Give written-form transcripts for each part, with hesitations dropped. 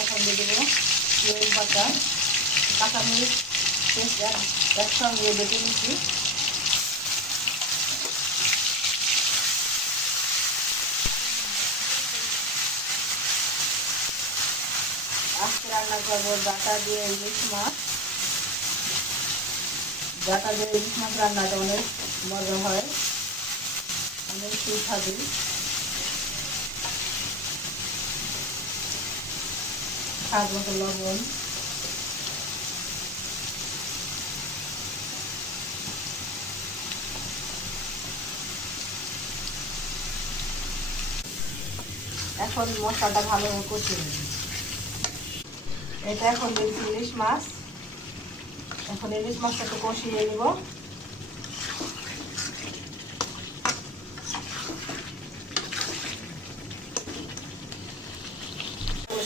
এখন দিয়ে দেবো পেঁয়াজ বাটা, কাঁচামরিচ পেস্ট একসঙ্গে বেটে নিচ্ছি। আজকে রান্না করবো ডাটা দিয়ে ইলিশ মাছ। ডাটা দিয়ে ইলিশ মাছ রান্নাটা অনেক মজা হয়, অনেক সুস্বাদু। স্বাদ মতো লবণ, এখন মশলাটা ভালোভাবে কষিয়ে নেব। এটা এখন দিচ্ছি ইলিশ মাছ। এখন ইলিশ মাছটা একটু কষিয়ে নেব।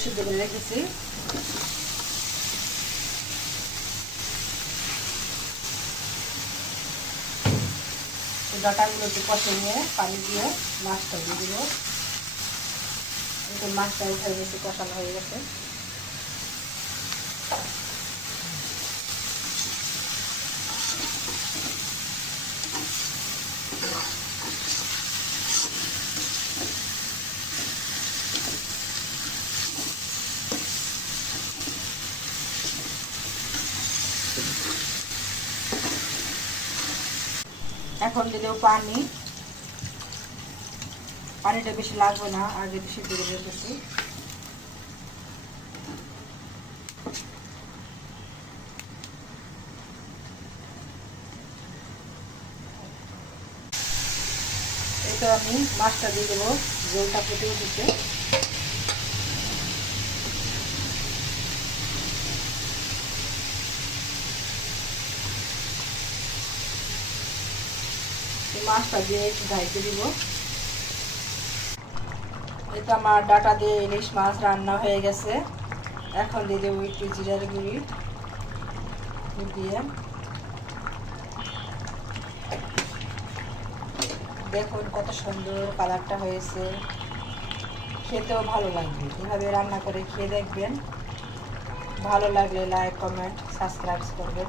সিদ্ধ করে রেখেছি। ডাটাগুলো একটু কষে নিয়ে পানি দিয়ে মাছটা দিয়ে দিব। একটু মাছটা উঠে গেছে, কষানো হয়ে গেছে। এখন দিলেও পানিটা বেশি লাগবে না, আগে বেশি দিয়ে রেখেছি। এটা আমি মাছটা দিয়ে দেবো, জলটা ফুটে উঠেছে। মাছটা দিয়ে একটু ঢাইতে দিব। এটা আমার ডাটা দিয়ে ইলিশ মাছ রান্না হয়ে গেছে। এখন দিয়ে দেবো একটু জিরার গুঁড়ি দিয়ে। দেখুন কত সুন্দর কালারটা হয়েছে, খেতেও ভালো লাগবে। এভাবে রান্না করে খেয়ে দেখবেন, ভালো লাগলে লাইক কমেন্ট সাবস্ক্রাইব করবেন।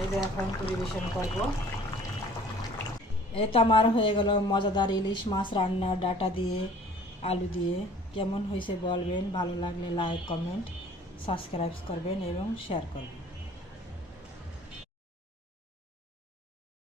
এই যে এখন পরিবেশন করব। এটা আমার হয়ে গেল মজাদার ইলিশ মাছ রান্না ডাটা দিয়ে আলু দিয়ে। কেমন হয়েছে বলবেন, ভালো লাগলে লাইক কমেন্ট সাবস্ক্রাইব করবেন এবং শেয়ার করবেন।